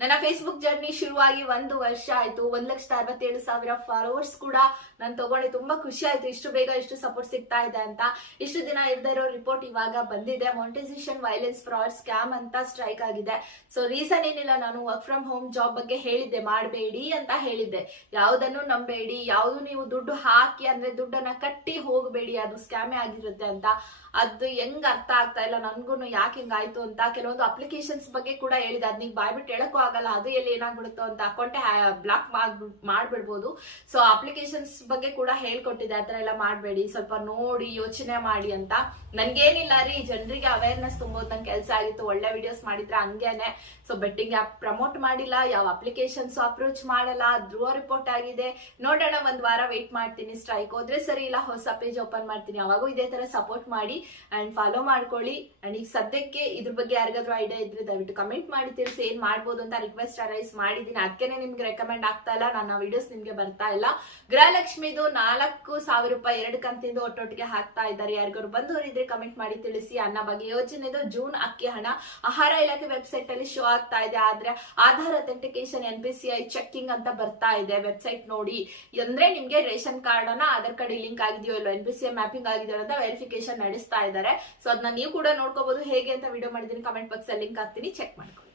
ನನ್ನ Facebook journey ಶುರುವಾಗಿ ಒಂದು ವರ್ಷ ಆಯ್ತು. ಒಂದ್ ಲಕ್ಷದ ಅರವತ್ತೇಳು ಸಾವಿರ ಫಾಲೋವರ್ಸ್ ಕೂಡ ನಾನು ತಗೊಂಡೆ. ತುಂಬಾ ಖುಷಿ ಆಯ್ತು. ಇಷ್ಟು ಬೇಗ ಇಷ್ಟು ಸಪೋರ್ಟ್ ಸಿಗ್ತಾ ಇದೆ ಅಂತ. ಇಷ್ಟು ದಿನ ಇರದೇ ಇರೋ ರಿಪೋರ್ಟ್ ಇವಾಗ ಬಂದಿದೆ. ಮಾನಿಟೈಸೇಷನ್ ವೈಲೆನ್ಸ್ ಫ್ರಾಡ್ ಸ್ಕ್ಯಾಮ್ ಅಂತ ಸ್ಟ್ರೈಕ್ ಆಗಿದೆ. ಸೊ ರೀಸನ್ ಏನಿಲ್ಲ, ನಾನು ವರ್ಕ್ ಫ್ರಮ್ ಹೋಮ್ ಜಾಬ್ ಬಗ್ಗೆ ಹೇಳಿದ್ದೆ. ಮಾಡಬೇಡಿ ಅಂತ ಹೇಳಿದ್ದೆ. ಯಾವುದನ್ನು ನಂಬೇಡಿ. ಯಾವುದು ನೀವು ದುಡ್ಡು ಹಾಕಿ ಅಂದ್ರೆ ದುಡ್ಡನ್ನ ಕಟ್ಟಿ ಹೋಗಬೇಡಿ. ಅದು ಸ್ಕ್ಯಾಮೇ ಆಗಿರುತ್ತೆ ಅಂತ. ಅದು ಹೆಂಗ್ ಅರ್ಥ ಆಗ್ತಾ ಇಲ್ಲ. ನನ್ಗೂ ಯಾಕೆ ಹಿಂಗಾಯ್ತು ಅಂತ. ಕೆಲವೊಂದು ಅಪ್ಲಿಕೇಶನ್ಸ್ ಬಗ್ಗೆ ಕೂಡ ಹೇಳಿದೆ. ಅದ್ ನೀವು ಬಾಯ್ಬಿಟ್ಟು ಹೇಳಕ್ಕೂ ಆಗಲ್ಲ, ಅದು ಎಲ್ಲಿ ಏನಾಗ್ಬಿಡುತ್ತೋ ಅಂತ ಅಕೌಂಟೆ ಬ್ಲಾಕ್ ಮಾಡ್ಬಿಡ್ಬೋದು. ಸೊ ಅಪ್ಲಿಕೇಶನ್ಸ್ ಬಗ್ಗೆ ಕೂಡ ಹೇಳ್ಕೊಟ್ಟಿದೆ ಆ ಥರ ಎಲ್ಲ ಮಾಡಬೇಡಿ, ಸ್ವಲ್ಪ ನೋಡಿ ಯೋಚನೆ ಮಾಡಿ ಅಂತ. ನನ್ಗೇನಿಲ್ಲ ರೀ, ಜನರಿಗೆ ಅವೇರ್ನೆಸ್ ತುಂಬೋದು ನನ್ ಕೆಲಸ ಆಗಿತ್ತು, ಒಳ್ಳೆ ವಿಡಿಯೋಸ್ ಮಾಡಿದ್ರೆ ಹಂಗೇನೆ. ಸೊ ಬೆಟ್ಟಿಂಗ್ ಆಪ್ ಪ್ರಮೋಟ್ ಮಾಡಿಲ್ಲ, ಯಾವ ಅಪ್ಲಿಕೇಶನ್ಸ್ ಅಪ್ರೋಚ್ ಮಾಡಲ್ಲ, ಧ್ರುವ ರಿಪೋರ್ಟ್ ಆಗಿದೆ. ನೋಡೋಣ, ಒಂದ್ ವಾರ ವೆಯ್ಟ್ ಮಾಡ್ತೀನಿ ಸ್ಟ್ರೈಕ್ ಹೋದ್ರೆ ಸರಿ ಇಲ್ಲ, ಹೊಸ ಪೇಜ್ ಓಪನ್ ಮಾಡ್ತೀನಿ. ಅವಾಗೂ ಇದೇ ತರ ಸಪೋರ್ಟ್ ಮಾಡಿ ಅಂಡ್ ಫಾಲೋ ಮಾಡ್ಕೊಳ್ಳಿ. ಅಂಡ್ ಈಗ ಸದ್ಯಕ್ಕೆ ಇದ್ರ ಬಗ್ಗೆ ಯಾರಿಗಾದ್ರೂ ಐಡಿಯಾ ಇದ್ರೆ ದಯವಿಟ್ಟು ಕಮೆಂಟ್ ಮಾಡಿ, ತಿಳಿಸಿ ಏನ್ ಮಾಡ್ಬೋದು ಅಂತ ರಿಕ್ವೆಸ್ಟ್ ಅರೈಸ್ ಮಾಡಿದ್ದೀನಿ ಅದಕ್ಕೇನೆ ನಿಮ್ಗೆ ರೆಕಮೆಂಡ್ ಆಗ್ತಾ ಇಲ್ಲ ನನ್ನ ವಿಡಿಯೋಸ್ ನಿಮ್ಗೆ ಬರ್ತಾ ಇಲ್ಲ. ಗೃಹಲಕ್ಷ್ಮಿದು ನಾಲ್ಕು ಸಾವಿರ ರೂಪಾಯಿ ಎರಡು ಕಂತಿಂದು ಒಟ್ಟೊಟ್ಟಿಗೆ ಹಾಕ್ತಾ ಇದ್ದಾರೆ. ಯಾರಿಗಾರು ಬಂದವರು ಇದ್ರೆ ಕಮೆಂಟ್ ಮಾಡಿ ತಿಳಿಸಿ ಅನ್ನ ಬಗ್ಗೆ. ಯೋಜನೆದು ಜೂನ್ ಅಕ್ಕಿ ಹಣ. ಆಹಾರ ಇಲಾಖೆ ವೆಬ್ಸೈಟ್ ಅಲ್ಲಿ ಶೋ ಆಗ್ತಾ ಇದೆ. ಆದ್ರೆ Aadhaar authentication N P C I checking ಅಂತ ಬರ್ತಾ ಇದೆ. ವೆಬ್ಸೈಟ್ ನೋಡಿ. ಅಂದ್ರೆ ನಿಮ್ಗೆ ರೇಷನ್ ಕಾರ್ಡ್ ಅನ್ನ ಆಧಾರ್ ಕಾರ್ಡ್ ಲಿಂಕ್ ಆಗಿದೆಯೋ ಇಲ್ಲ ಎನ್ ಬಿ ಸಿ ಮ್ಯಾಪಿಂಗ್ ಆಗಿದೆಯೋ ಅಂತ ವೆರಿಫಿಕೇಶನ್ ನಡೆಸ್ತಾ ಇದ್ದಾರೆ ಸೊ ಅದನ್ನ ನೀವು ಕೂಡ ನೋಡ್ಕೋಬಹುದು ಹೇಗೆ ಅಂತ ವಿಡಿಯೋ ಮಾಡಿದೀನಿ ಕಮೆಂಟ್ ಬಾಕ್ಸ್ ಅಲ್ಲಿ ಲಿಂಕ್ ಹಾಕ್ತೀನಿ. ಚೆಕ್ ಮಾಡ್ಕೊಳ್ಳಿ.